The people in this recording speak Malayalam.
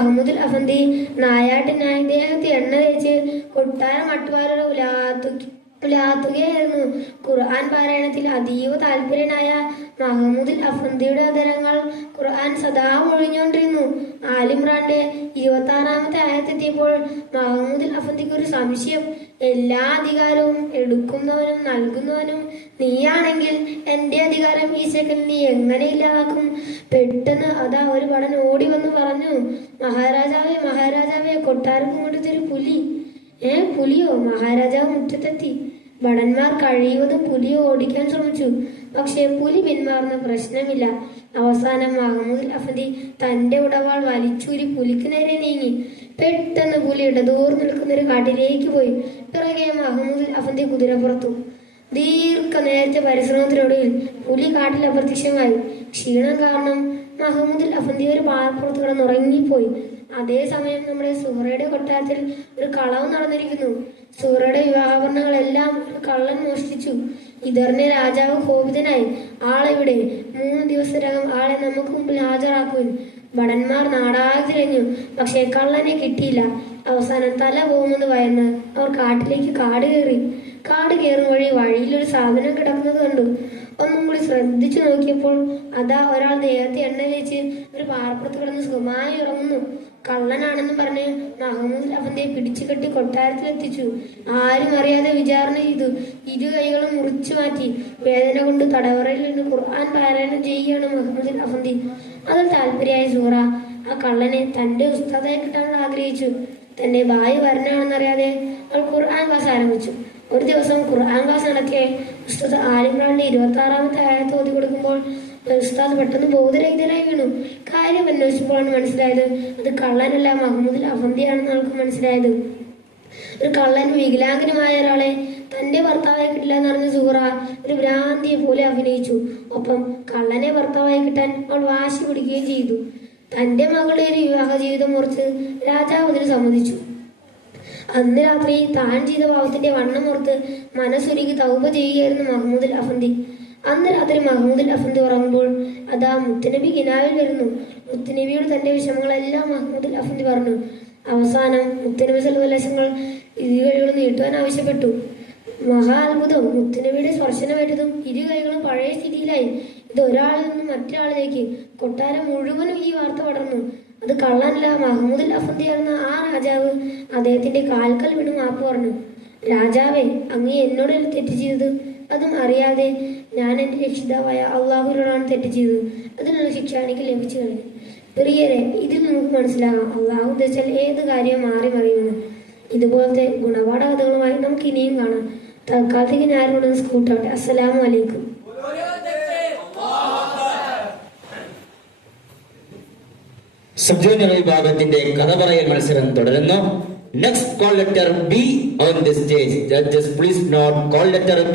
മഹമ്മൂദുൽ അഫന്തി നായാട്ടിനായി ദേഹത്ത് എണ്ണ തേച്ച് കൊട്ടാരം മട്ടുവാരുടെ ഉലാത്തുകയായിരുന്നു. ഖുർആൻ പാരായണത്തിൽ അതീവ താല്പര്യനായ മഹമ്മൂദുൽ അഫന്തിയുടെ അധരങ്ങൾ ഖുർആൻ സദാ മൊഴിഞ്ഞുകൊണ്ടിരുന്നു. ആലിമ്രാന്റെ 26-ാമത്തെ ആയത്തെത്തിയപ്പോൾ മഹമ്മൂദുൽ അഫന്തിക്ക് ഒരു സംശയം. എല്ലാ അധികാരവും എടുക്കുന്നവനും നൽകുന്നവനും നീയാണെങ്കിൽ എന്റെ അധികാരം ഈ സെക്കൻഡ് നീ എങ്ങനെ ഇല്ലാതാക്കും? പെട്ടെന്ന് അതാ ഒരു ഭടൻ ഓടി വന്ന് പറഞ്ഞു, മഹാരാജാവേ മഹാരാജാവേ, കൊട്ടാരം കൊണ്ടൊരു പുലി. പുലിയോ? മഹാരാജാവ് മുറ്റത്തെത്തി. ഭടന്മാർ കഴിയുന്നതും പുലിയെ ഓടിക്കാൻ ശ്രമിച്ചു. പക്ഷെ പുലി പിന്മാറുന്ന പ്രശ്നമില്ല. അവസാനം മഹമ്മൂദുൽ അഫന്തി തന്റെ ഉടവാൾ വലിച്ചൂരി പുലിക്ക് നേരെ നീങ്ങി. പെട്ടെന്ന് പുലി ഇടതൂർ നിൽക്കുന്ന ഒരു കാട്ടിലേക്ക് പോയി. പിറകെ മഹമ്മൂദുൽ അഫന്തി കുതിരപ്പുറത്തു. ദീർഘനേരത്തെ പരിശ്രമത്തിനൊടുവിൽ പുലി കാട്ടിൽ അപ്രത്യക്ഷമായി. ക്ഷീണം കാരണം മഹമ്മൂദുൽ അഫന്തി ഒരു പാറപ്പുറത്ത് കിടന്നുറങ്ങിപ്പോയി. അതേസമയം നമ്മുടെ സുഹറയുടെ കൊട്ടാരത്തിൽ ഒരു കളവ് നടന്നിരിക്കുന്നു. സുഹറയുടെ വിവാഹാഭരണങ്ങളെല്ലാം ഒരു കള്ളൻ മോഷ്ടിച്ചു. ഇതറിഞ്ഞ രാജാവ് കോപിതനായി. ആളെവിടെ? 3 ദിവസത്തിനകം ആളെ നമുക്ക് മുമ്പിൽ ഹാജരാക്കുവിൻ. ഭടന്മാർ നാടാകെ തിരഞ്ഞു. പക്ഷെ കള്ളനെ കിട്ടിയില്ല. അവസാനം തല പോകുന്നത് ഭയന്ന് അവർ കാട്ടിലേക്ക് കാട് കയറും വഴിയിലൊരു സാധനം കിടക്കുന്നത് കണ്ടു. ഒന്നും കൂടി ശ്രദ്ധിച്ചു നോക്കിയപ്പോൾ അതാ ഒരാൾ ദേഹത്തെ എണ്ണ തേച്ച് ഒരു പാറപ്പുറത്ത് കിടന്ന് സുഖമായി ഉറങ്ങുന്നു. കള്ളനാണെന്ന് പറഞ്ഞ് മഹമ്മൂദുൽ അഫന്തിയെ പിടിച്ചു കെട്ടി കൊട്ടാരത്തിലെത്തിച്ചു. ആരും അറിയാതെ വിചാരണ ചെയ്തു. 2 കൈകളും മുറിച്ചു മാറ്റി. വേദന കൊണ്ട് തടവറയിൽ നിന്ന് ഖുർആൻ പാരായണം ചെയ്യുകയാണ് മഹമ്മൂദുൽ അഫന്തി. അതിൽ താല്പര്യമായ സൂറ ആ കള്ളനെ തന്റെ ഉസ്താദായി കിട്ടാൻ ആഗ്രഹിച്ചു. തന്റെ ഭാര്യ വരനാണെന്നറിയാതെ അവൾ ഖുർആൻ ക്ലാസ് ആരംഭിച്ചു. ഒരു ദിവസം ഖുർആൻ ക്ലാസ് നടത്തിയ ഉസ്താദ് ആലിമ്രാന്റെ 26-ാമത്തെ ആയത്ത് ഓതി കൊടുക്കുമ്പോൾ ഉസ്താദ് പെട്ടെന്ന് ബോധരഹിതനായി വീണു. കാര്യം അന്വേഷിച്ചപ്പോഴാണ് മനസ്സിലായത് അത് കള്ളനല്ല, മഹമ്മൂദുൽ അഫന്തിയാണെന്ന് അവൾക്ക് മനസ്സിലായത്. ഒരു കള്ളൻ വികലാംഗനുമായ ഒരാളെ തന്റെ ഭർത്താവായി കിട്ടില്ല എന്നറിഞ്ഞ സൂറ ഒരു ഭ്രാന്തിയെ പോലെ അഭിനയിച്ചു. ഒപ്പം കള്ളനെ ഭർത്താവായി കിട്ടാൻ അവൾ വാശി പിടിക്കുകയും ചെയ്തു. തന്റെ മകളുടെ ഒരു വിവാഹ ജീവിതം ഓർത്ത് രാജാവ് അതിന് സമ്മതിച്ചു. അന്ന് രാത്രി താൻ ചെയ്ത പാവത്തിന്റെ വണ്ണം ഓർത്ത് മനസ്സൊരുക്കി തൗബ ചെയ്യുകയായിരുന്നു മഹമ്മൂദുൽ അഫന്തി. അന്ന് രാത്രി മഹമ്മൂദുൽ അഫന്തി ഉറങ്ങുമ്പോൾ അതാ മുത്തുനബി കിനാവിൽ വരുന്നു. മുത്തുനബിയോട് തന്റെ വിഷമങ്ങളെല്ലാം മഹമ്മൂദുൽ അഫന്തി പറഞ്ഞു. അവസാനം മുത്തുനബി സല്ലല്ലാഹു ഇരുകൈകളും നീട്ടുവാൻ ആവശ്യപ്പെട്ടു. മഹാ അത്ഭുതം! മുത്തുനബിയുടെ സ്പർശനമേറ്റതും 2 കൈകളും പഴയ സ്ഥിതിയിലായി. ഇത് ഒരാളിൽ നിന്നും മറ്റൊരാളിലേക്ക് കൊട്ടാരം മുഴുവനും ഈ വാർത്ത പടർന്നു. അത് കള്ളനല്ല, മഹമ്മൂദുൽ അഫന്തിയായിരുന്ന ആ രാജാവ് അദ്ദേഹത്തിന്റെ കാൽക്കൽ വീണ് മാപ്പ് പറഞ്ഞു. രാജാവേ, അങ്ങ് എന്നോട് തെറ്റ് ചെയ്തത്, അതും അറിയാതെ ഞാൻ എന്റെ രക്ഷിതാവായ അള്ളാഹുവിനോടാണ് തെറ്റ് ചെയ്തത്. അതിനുള്ള ശിക്ഷ എനിക്ക് ലഭിച്ചു കഴിഞ്ഞു. പ്രിയരെ, ഇതിൽ നമുക്ക് മനസ്സിലാകാം അള്ളാഹു ഉദ്ദേശിച്ചാൽ ഏത് കാര്യവും മാറി മറിയുമെന്ന്. ഇതുപോലത്തെ ഗുണപാഠ കഥകളുമായി നമുക്ക് ഇനിയും കാണാം. തൽക്കാലത്തേക്ക് ഞാനിവിടെ സ്കൂട്ടാവട്ടെ. അസ്സലാമു അലൈക്കും. സബ് ജൂനിയർ വിഭാഗത്തിന്റെ കഥ പറയൽ മത്സരം തുടരുന്നു. Next call letter B on the stage. Judges please note call letter B.